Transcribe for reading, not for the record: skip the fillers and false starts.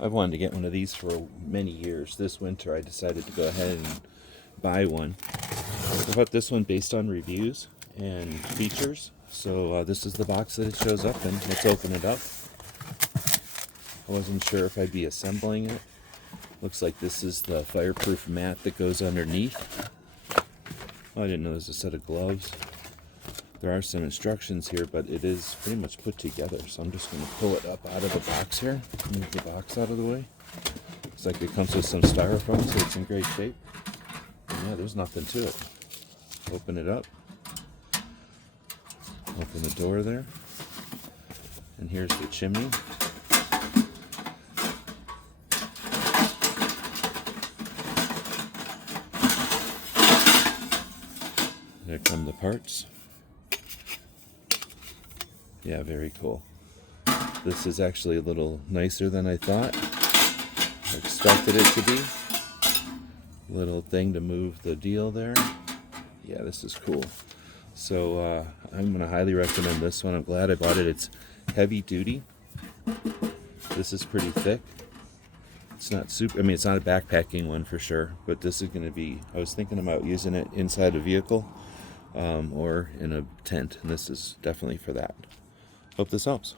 I've wanted to get one of these for many years. This winter I decided to go ahead and buy one. I bought this one based on reviews and features. So this is the box that it shows up in. Let's open it up. I wasn't sure if I'd be assembling it. Looks like this is the fireproof mat that goes underneath. Oh, I didn't know there's a set of gloves. There are some instructions here, but it is pretty much put together. So I'm just going to pull it up out of the box here. Move the box out of the way. Looks like it comes with some styrofoam, so it's in great shape. And yeah, there's nothing to it. Open it up. Open the door there. And here's the chimney. There come the parts. Yeah, very cool. This is actually a little nicer than I thought. I expected it to be. Little thing to move the deal there. Yeah, this is cool. So I'm going to highly recommend this one. I'm glad I bought it. It's heavy duty. This is pretty thick. It's not super, I mean, it's not a backpacking one for sure, but this is going to be, I was thinking about using it inside a vehicle or in a tent, and this is definitely for that. Hope this helps.